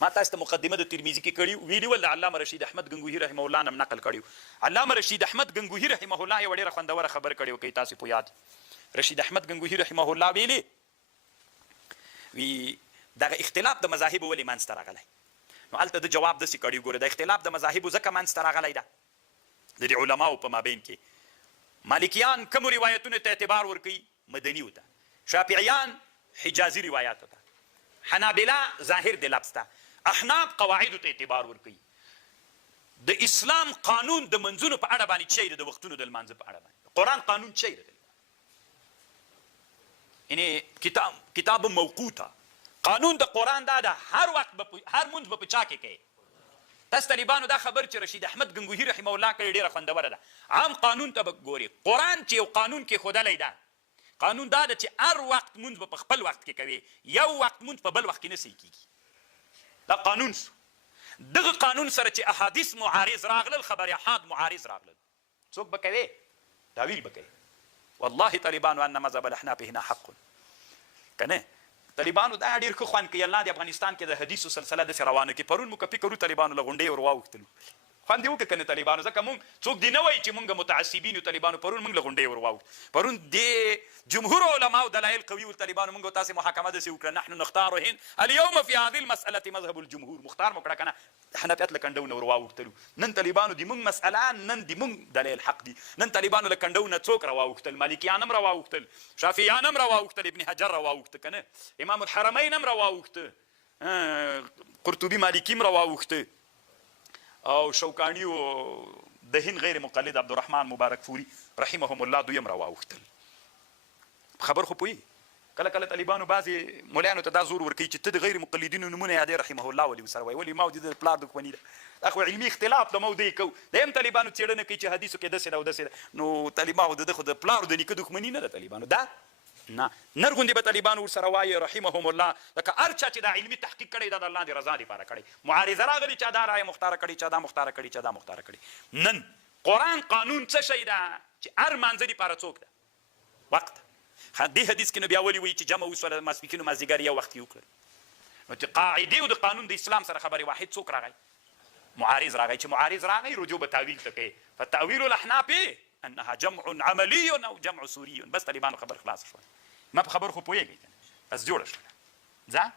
ما تاسو ته مقدمه د ترمذي کې کړی ویلي ول علامه رشید احمد غنگوهی رحمه الله نم نقل کړیو. علامه رشید احمد غنگوهی رحمه الله یو ډیره خوندوره خبر کړیو کې تاسو په یاد. رشید احمد غنگوهی رحمه الله ویلي وی دغه اختلاف د مذاهبو ولې منځته راغلی. نو هلته د جواب داسې کړي ګوره د اختلاف د مذاهبو ځکه منځته راغلی ده د دې علماو په مابین کې. مالکیان کومو روایتونو ته اعتبار ورکوي؟ مدنیو ته. شافعیان حجازي روایاتو ته. حنابله ظاهر د لفظ ته. احناف قواعدو ته اعتبار ورکوي. د اسلام قانون د منځونو په اړه باندې چیرې د وختونو د لمانځه په اړه باندې قرآن قانون چیرې دی؟ یعنی کتاب موقوته. قانون د قرآن دا ده هر وخت هر مونځ به په چا کې کوي. تاسو طالبانو دا خبر چې رشید احمد غنگوهی رحمه الله کړی ډېره خوندوره ده. عام قانون ته به ګوري. قرآن چې یو قانون کې ښودلی ده قانون دا ده چې هر وخت مونځ به په خپل وخت کې کوي، یو وخت مونځ په بل وخت کې نه صحیح کېږي. دا قانون سو. دغه قانون سره چې احادیث معارض راغلل، خبر احاد معارض راغلل، څوک به کوي؟ تاویل به کوي. والله طالبانو ان مذهب الاحناف هنا حق. کنه طالبانو دا ډېر ښه خوند کوي. الله د افغانستان کې د حدیثو سلسله داسې روانه کړي. پرون موږ فکر وکړو طالبانو له غونډې ور واوښتلو. خوند یې وکړه که نه طالبانو؟ ځکه موږ څوک دې نه وایي چې موږ متعصبین یو. طالبانو پرون موږ له غونډې ور واوښت. پرون د جمهور علماو دلایل قوي وو. طالبانو موږ تاسې محاکمه داسې وکړه نحن نختار هند اليوم في هذه المسألة مذهب الجمهور. مختار مو کړه که نه؟ حنفیت له کنډو نه ور واوښتلو. نن طالبانو د موږ مسأله، نن د موږ دلیل حق دي. نن طالبانو له کنډو نه څوک را واوښتل؟ مالکیان هم را واوښتل، شافعیان هم را واوښتل، ابن حجر را واوښته که نه؟ امام الحرمین هم را واوښته، قرطبي مالکي هم را واوښته، او شوکاني او د هند غیر مقلد عبدالرحمن مبارک فوري رحمهم الله دوی هم را واوښتل. خبر خو پوهېږي. کله کله طالبانو بعضې مولیانو ته دا زور ورکوي چې ته د غیر مقلدینو نومونه یادې رحمه الله ولې ورسره وایي. ولې ما د ده پلار دښمني ده. دا خو علمي اختلاف د مو دی کوو. د هم طالبانو څېړنه کوي چې حدیثو کې داسې ده او داسې ده. نو طالبانو د ده خو د پلارو د نیکه دښمني نه ده طالبانو. دا نه نر غوندې به طالبانو ورسره وایي رحمهم الله. لکه هر چا چې دا علمي تحقیق کړی دا د الله د رضا دپاره کړی. معارضه راغلي چا دا رایه مختاره کړې، چا دا مختاره کړې، چا دا مختاره کړې. نن قرآن قانون څه شی ده چې هر مانځه دپاره څوک ده؟ وقت. دې حدیث کې نو بیا ولې وایي چې جمع وسوله ماسپښین او مازدیګر یو وخت یې وکړل. نو چې قاعدې او د قانون د اسلام سره خبرې واحد څوک راغی؟ معارض راغی. چې معارض راغی رجوع به تاویل ته کوي. فتاویل الاحناف انها جمع عملی او جمع سوری. بس طالبانو خبر خلاص شوه. ما په خبر خو پوهېږئ که نه؟ بس جوړه شوله. ځه